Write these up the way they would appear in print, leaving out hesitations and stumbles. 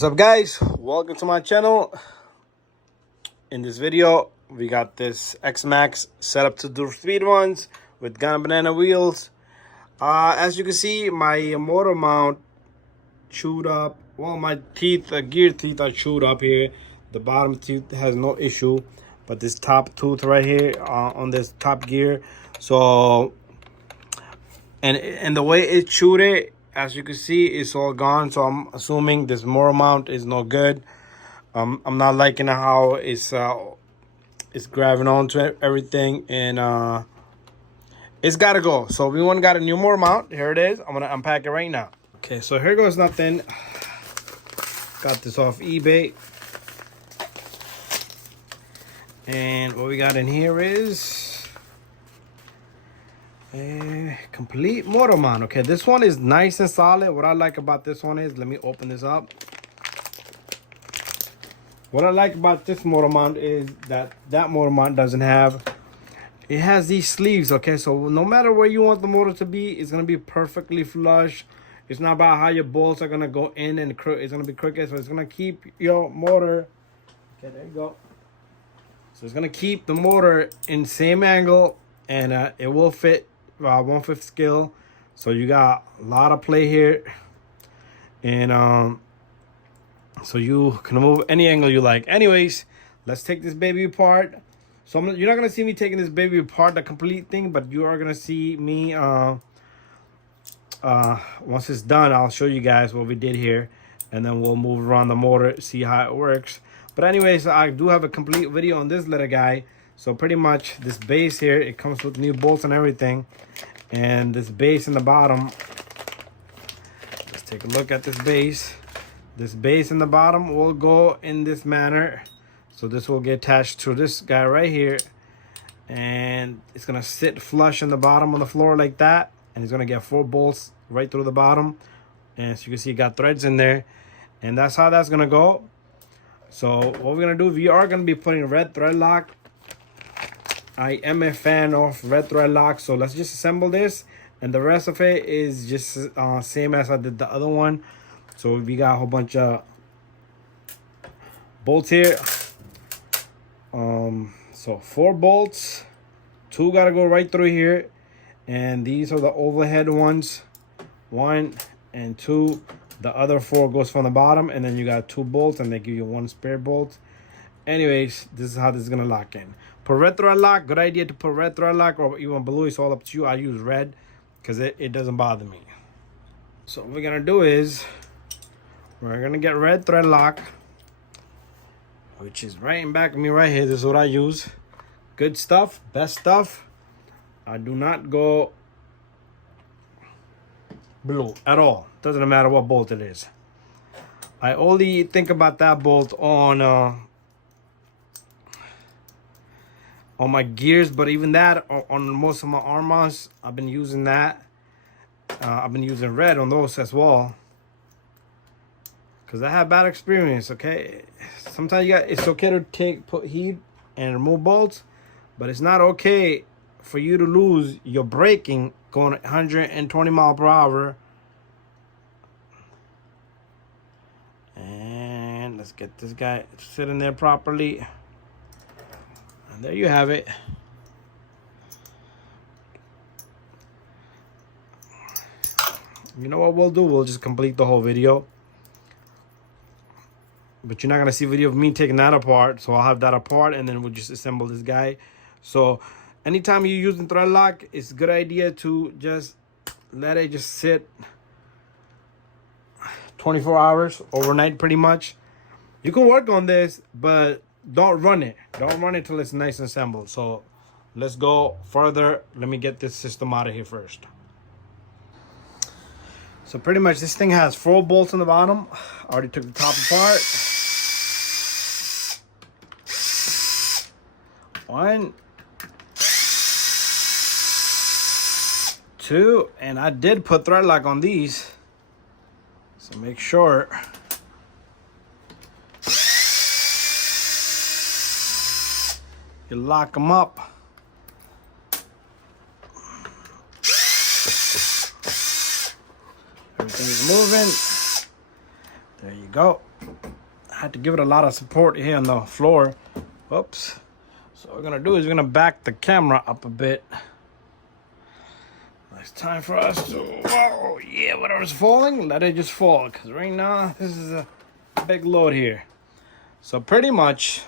What's up, guys? Welcome to my channel. In this video we got this X-MAXX set up to do speed runs with Ghana banana wheels. As you can see, my motor mount chewed up. Well, my teeth, gear teeth are chewed up here. The bottom tooth has no issue, but this top tooth right here on this top gear, so and the way it chewed it, as you can see, it's all gone. So I'm assuming this motor mount is no good. I'm not liking how it's grabbing onto everything, and it's gotta go. So we want got a new motor mount. Here it is. I'm gonna unpack it right now. Okay, so here goes nothing. Got this off eBay, and what we got in here is a complete motor mount. Okay, this one is nice and solid. What I like about this one is, let me open this up. What I like about this motor mount is that motor mount doesn't have, it has these sleeves. Okay, so no matter where you want the motor to be, it's gonna be perfectly flush. It's not about how your bolts are gonna go in and it's gonna be crooked, so it's gonna keep your motor, okay, there you go. So it's gonna keep the motor in same angle, and it will fit 1/5 scale. So you got a lot of play here, and so you can move any angle you like. Anyways, let's take this baby apart. So you're not gonna see me taking this baby apart, the complete thing, but you are gonna see me once it's done. I'll show you guys what we did here, and then we'll move around the motor, see how it works. But anyways, I do have a complete video on this little guy. So pretty much this base here, it comes with new bolts and everything, and this base in the bottom, let's take a look at this base. This base in the bottom will go in this manner. So this will get attached to this guy right here, and it's gonna sit flush in the bottom on the floor like that, and it's gonna get 4 bolts right through the bottom, and as you can see, it got threads in there, and that's how that's gonna go. So what we're gonna do, we are gonna be putting red thread lock. I am a fan of red thread lock, so let's just assemble this, and the rest of it is just same as I did the other one. So we got a whole bunch of bolts here. So 4 bolts, 2 gotta go right through here, and these are the overhead ones, 1 and 2. The other 4 goes from the bottom, and then you got 2 bolts, and they give you 1 spare bolt. Anyways, this is how this is gonna lock in. Put red thread lock. Good idea to put red thread lock, or even blue. It's all up to you. I use red because it doesn't bother me. So what we're gonna do is we're gonna get red thread lock, which is right in back of me right here. This is what I use. Good stuff, best stuff. I do not go blue at all. Doesn't matter what bolt it is. I only think about that bolt on my gears, but even that on most of my arm mounts, I've been using that. I've been using red on those as well, because I have bad experience. Okay, sometimes it's okay to put heat and remove bolts, but it's not okay for you to lose your braking going 120 miles per hour. And let's get this guy sitting there properly. And there you have it. You know what we'll do? We'll just complete the whole video. But you're not gonna see a video of me taking that apart. So I'll have that apart, and then we'll just assemble this guy. So anytime you're using thread lock, it's a good idea to just let it just sit 24 hours overnight pretty much. You can work on this, but don't run it. Don't run it till it's nice and assembled. So let's go further. Let me get this system out of here first. So pretty much this thing has 4 bolts on the bottom. I already took the top apart. 1, 2, and I did put thread lock on these, so make sure. You lock them up. Everything is moving. There you go. had to give it a lot of support here on the floor. Oops. So what we're gonna do is we're gonna back the camera up a bit. It's time for us to, whoa, yeah, whatever's falling, let it just fall. Because right now, this is a big load here. So pretty much,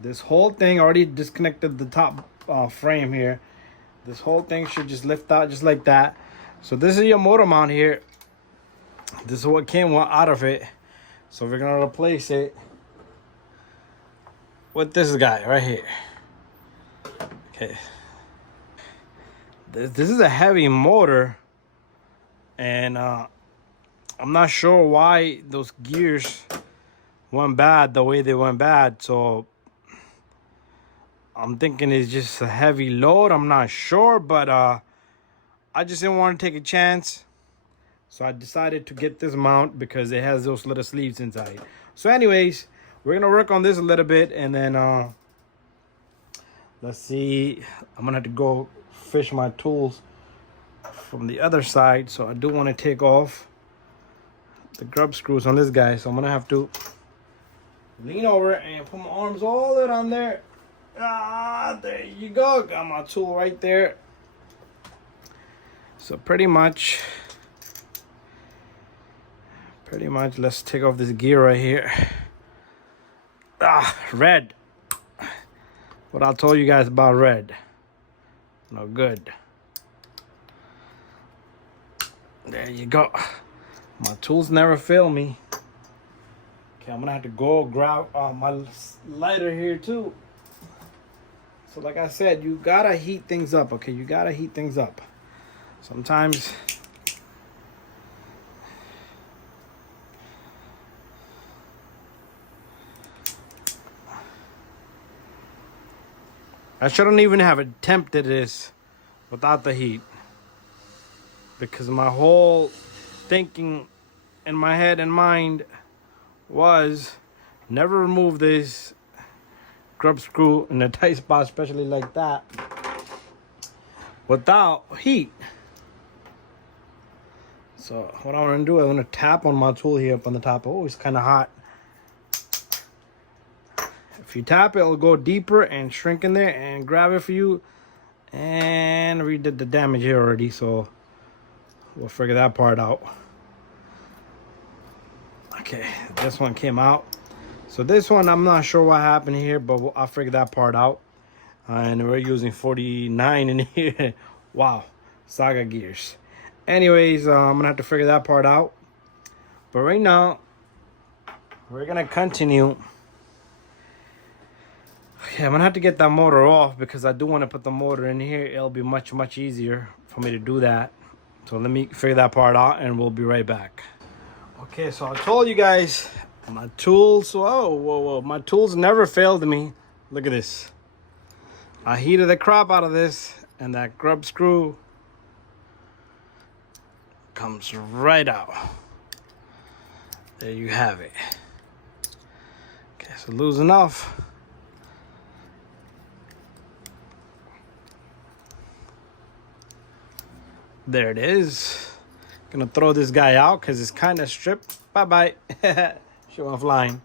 this whole thing already disconnected the top frame here. This whole thing should just lift out just like that. So this is your motor mount here. This is what came out of it. So we're gonna replace it with this guy right here. Okay. This is a heavy motor, and I'm not sure why those gears went bad the way they went bad. So I'm thinking it's just a heavy load. I'm not sure, but I just didn't want to take a chance. So I decided to get this mount because it has those little sleeves inside. So anyways, we're going to work on this a little bit, and then let's see. I'm going to have to go fish my tools from the other side. So I do want to take off the grub screws on this guy. So I'm going to have to lean over and put my arms all the way down there. Ah, there you go. Got my tool right there. So pretty much, let's take off this gear right here. Ah, red. What I told you guys about red. No good. There you go. My tools never fail me. Okay, I'm gonna have to go grab my lighter here too. So like I said, you gotta heat things up, okay? You gotta heat things up. Sometimes I shouldn't even have attempted this without the heat, because my whole thinking in my head and mind was never remove this grub screw in a tight spot, especially like that, without heat. So what I'm gonna do, I'm gonna tap on my tool here up on the top. Oh, it's kind of hot. If you tap it, it'll go deeper and shrink in there and grab it for you. And we did the damage here already, so we'll figure that part out. Okay, this one came out. So this one, I'm not sure what happened here, but I'll figure that part out. And we're using 49 in here. Wow, Saga gears. Anyways, I'm gonna have to figure that part out. But right now, we're gonna continue. Okay, I'm gonna have to get that motor off because I do want to put the motor in here. It'll be much easier for me to do that. So let me figure that part out and we'll be right back. Okay, so I told you guys my tools, whoa, my tools never failed me. Look at this. I heated the crap out of this, and that grub screw comes right out. There you have it. Okay, so loosen off. There it is. Gonna throw this guy out because it's kind of stripped. Bye-bye. She went flying.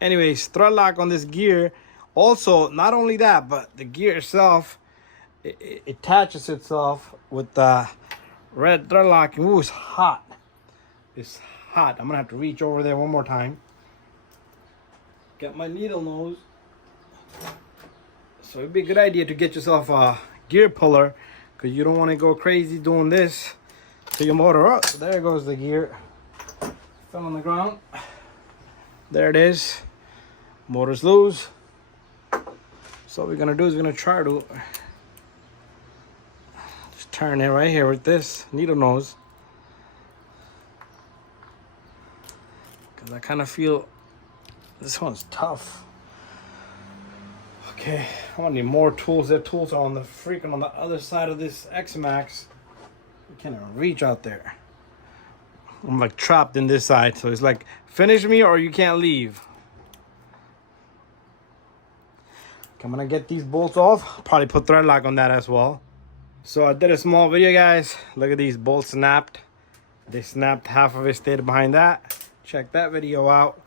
Anyways, thread lock on this gear. Also, not only that, but the gear itself, it attaches itself with the red thread lock. Ooh, it's hot. It's hot. I'm gonna have to reach over there one more time. Get my needle nose. So it'd be a good idea to get yourself a gear puller, because you don't want to go crazy doing this to your motor. Oh, so there goes the gear. Fell on the ground. There it is. Motor's loose. So what we're going to do is we're going to try to just turn it right here with this needle nose. Because I kind of feel this one's tough. Okay, I want to need more tools. Their tools are on the freaking on the other side of this X-MAXX. You can't even reach out there. I'm like trapped in this side, so it's like finish me or you can't leave. Okay, I'm gonna get these bolts off. Probably put thread lock on that as well. So I did a small video, guys. Look at these bolts snapped. They snapped, half of it stayed behind that. Check that video out.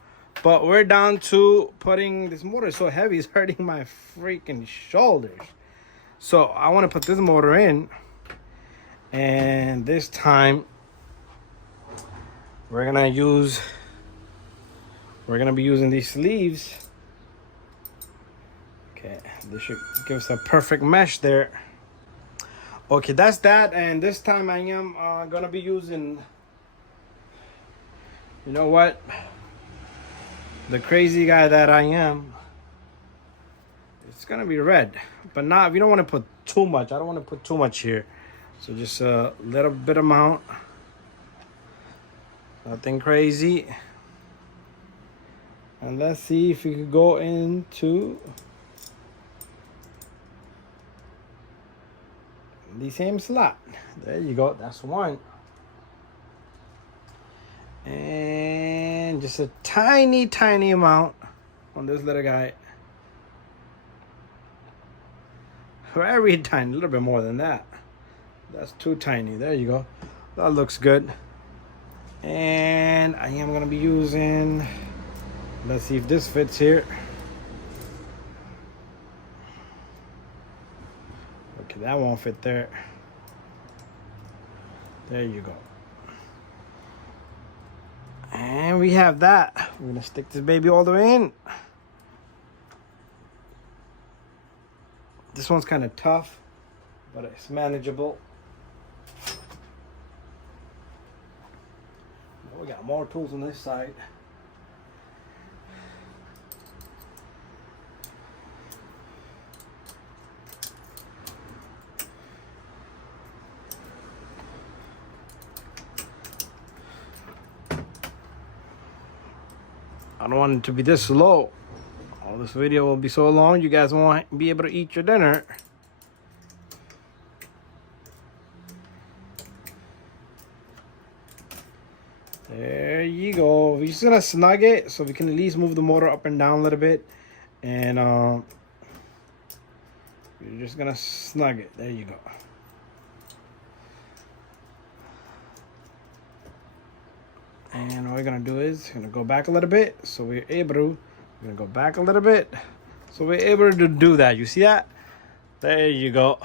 But we're down to putting this motor is so heavy, it's hurting my freaking shoulders. So I want to put this motor in, and this time we're gonna be using these sleeves. Okay, this should give us a perfect mesh there. Okay, that's that. And this time I am gonna be using, you know what, the crazy guy that I am, it's gonna be red, but not, we don't want to put too much. I don't want to put too much here, so just a little bit amount, nothing crazy. And let's see if we could go into the same slot. There you go, that's one. And just a tiny amount on this little guy. Very tiny, a little bit more than that. That's too tiny. There you go, that looks good. And I am gonna be using, let's see if this fits here. Okay, that won't fit there. There you go. And we have that. We're gonna stick this baby all the way in. This one's kind of tough, but it's manageable. We got more tools on this side. I don't want it to be this slow. Oh, this video will be so long, you guys won't be able to eat your dinner. There you go. We're just gonna snug it so we can at least move the motor up and down a little bit. And we're just gonna snug it. There you go. And what we're gonna do is gonna go back a little bit so we're able to, go back a little bit so we're able to do that. You see that? There you go.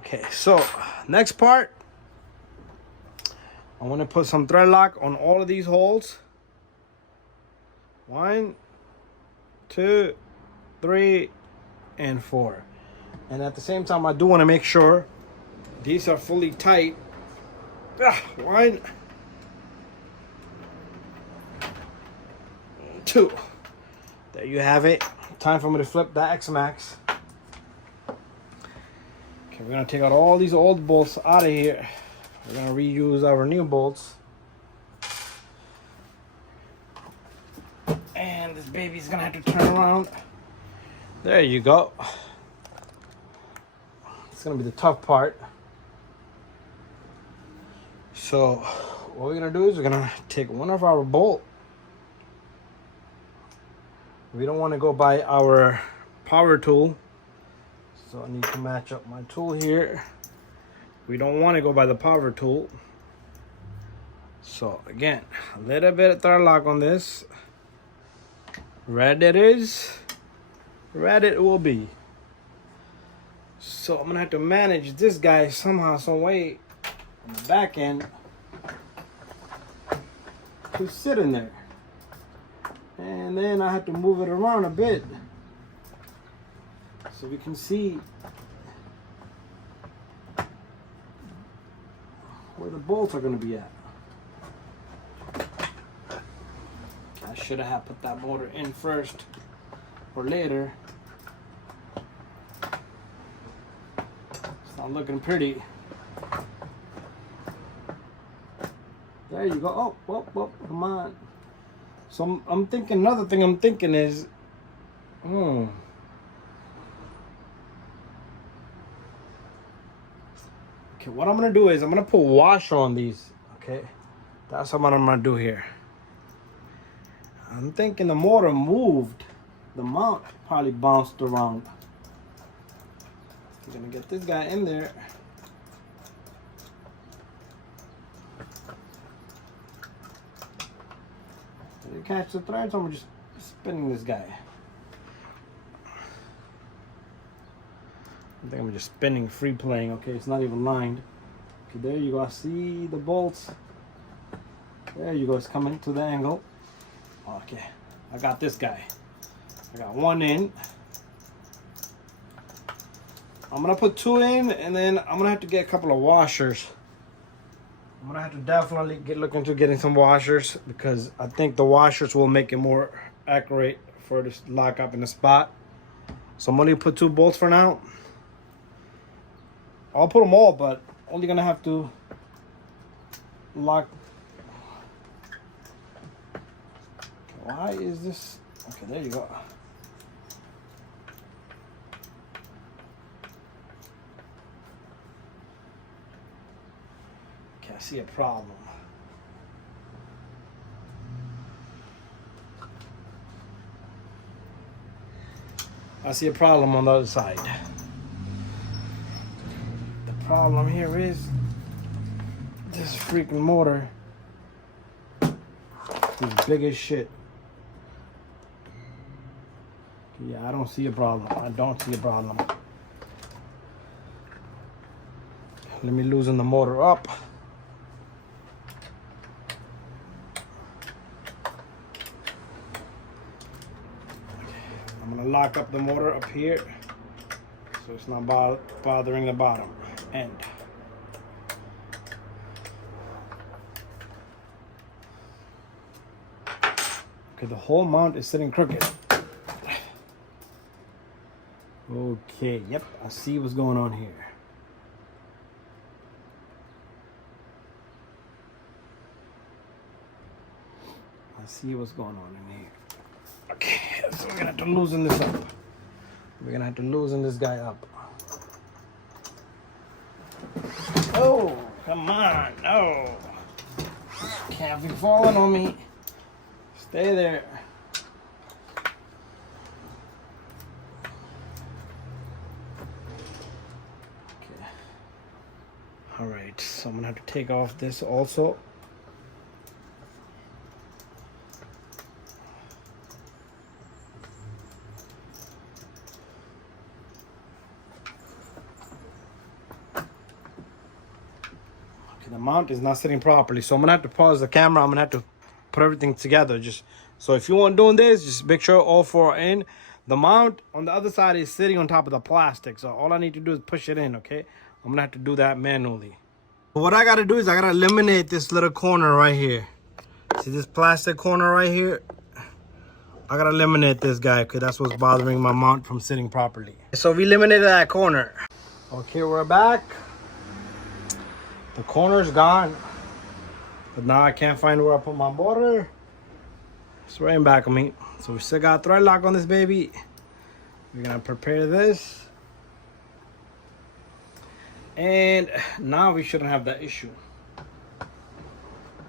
Okay, so next part, I want to put some thread lock on all of these holes. 1, 2, 3, and 4. And at the same time, I do want to make sure these are fully tight. 1, 2. There you have it. Time for me to flip that X-MAXX. Okay, we're gonna take out all these old bolts out of here. We're gonna reuse our new bolts. And this baby's gonna have to turn around. There you go. It's gonna be the tough part. So what we're gonna do is we're gonna take one of our bolt. We don't want to go by our power tool, so I need to match up my tool here. We don't want to go by the power tool. So again, a little bit of thread lock on this. Red it is, red it will be. So I'm gonna have to manage this guy somehow, some way on the back end to sit in there. And then I have to move it around a bit so we can see where the bolts are going to be at. I should have put that motor in first or later. It's not looking pretty. There you go. Oh, come on. So I'm thinking, another thing I'm thinking is, okay, what I'm gonna do is I'm gonna put washer on these. Okay, that's what I'm gonna do here. I'm thinking the motor moved, the mount probably bounced around. I'm gonna get this guy in there. Did it catch the threads? I'm just spinning this guy. I think I'm just spinning, free playing. Okay, it's not even lined. Okay, there you go. I see the bolts. There you go. It's coming to the angle. Okay, I got this guy. I got one in. I'm gonna put two in, and then I'm gonna have to get a couple of washers. I'm gonna have to definitely look into getting some washers, because I think the washers will make it more accurate for this lock up in the spot. So I'm only put 2 bolts for now. I'll put them all, but only gonna have to lock. Why is this? Okay, there you go. Okay, I see a problem. I see a problem on the other side. The problem here is this freaking motor is big as shit. Yeah, I don't see a problem. I don't see a problem. Let me loosen the motor up. I'm gonna lock up the motor up here so it's not bothering the bottom end. Okay, the whole mount is sitting crooked. Okay, yep, I see what's going on here. I see what's going on in here. Okay, so we're gonna have to loosen this up. We're gonna have to loosen this guy up. Oh, come on, no. Can't be falling on me. Stay there. Okay. All right, so I'm gonna have to take off this also. The mount is not sitting properly, so I'm gonna have to pause the camera. I'm gonna have to put everything together. Just so if you want doing this, just make sure all 4 are in. The mount on the other side is sitting on top of the plastic, so all I need to do is push it in. Okay, I'm gonna have to do that manually. What I gotta do is I gotta eliminate this little corner right here. See this plastic corner right here? I gotta eliminate this guy, because that's what's bothering my mount from sitting properly. So we eliminated that corner. Okay, we're back. The corner's gone, but now I can't find where I put my motor. It's right in back of me. So we still got thread lock on this baby. We're gonna prepare this, and now we shouldn't have that issue.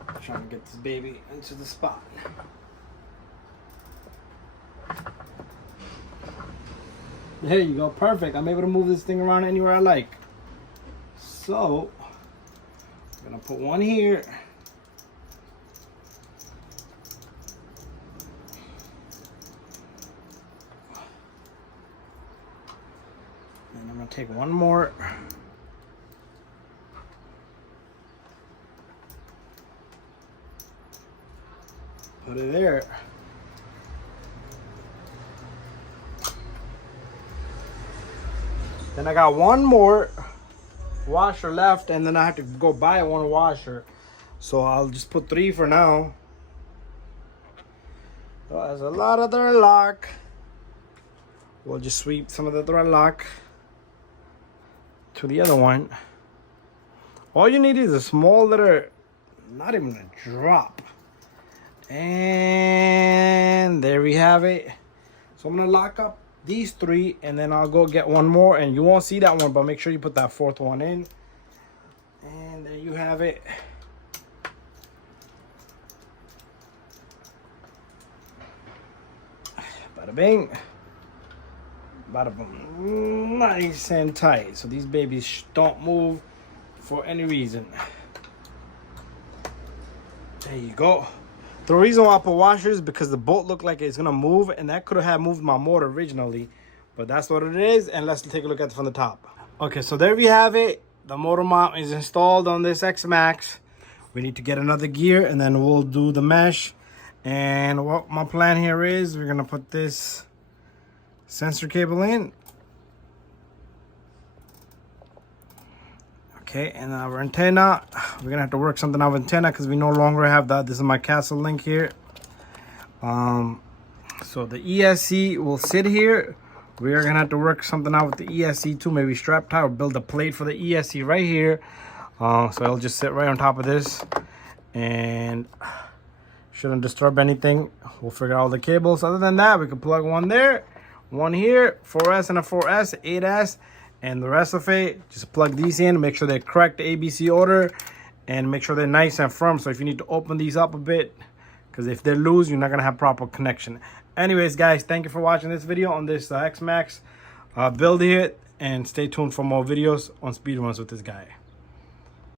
I'm trying to get this baby into the spot. There you go, perfect. I'm able to move this thing around anywhere I like. So I'm gonna put one here. And I'm gonna take one more. Put it there. Then I got one more washer left, and then I have to go buy one washer, so I'll just put 3 for now. So there's a lot of thread lock. We'll just sweep some of the thread lock to the other one. All you need is a small little, not even a drop, and there we have it. So I'm gonna lock up these 3, and then I'll go get one more, and you won't see that one, but make sure you put that 4th one in. And there you have it. Bada bing, bada boom. Nice and tight, so these babies don't move for any reason. There you go. The reason why I put washers is because the bolt looked like it's gonna move, and that could have moved my motor originally, but that's what it is. And let's take a look at it from the top. Okay, so there we have it. The motor mount is installed on this X-MAXX. We need to get another gear, and then we'll do the mesh. And what my plan here is, we're gonna put this sensor cable in. Okay, and our antenna, we're gonna have to work something out with antenna because we no longer have that. This is my Castle link here. So the ESC will sit here. We are gonna have to work something out with the ESC too, maybe strap tie or build a plate for the ESC right here. So it'll just sit right on top of this and shouldn't disturb anything. We'll figure out all the cables. Other than that, we can plug one there, one here, 4S and a 4S, 8S. And the rest of it, just plug these in, make sure they're correct, the ABC order, and make sure they're nice and firm. So if you need to open these up a bit, because if they're loose, you're not going to have proper connection. Anyways, guys, thank you for watching this video on this X-MAXX build here. And stay tuned for more videos on speedruns with this guy.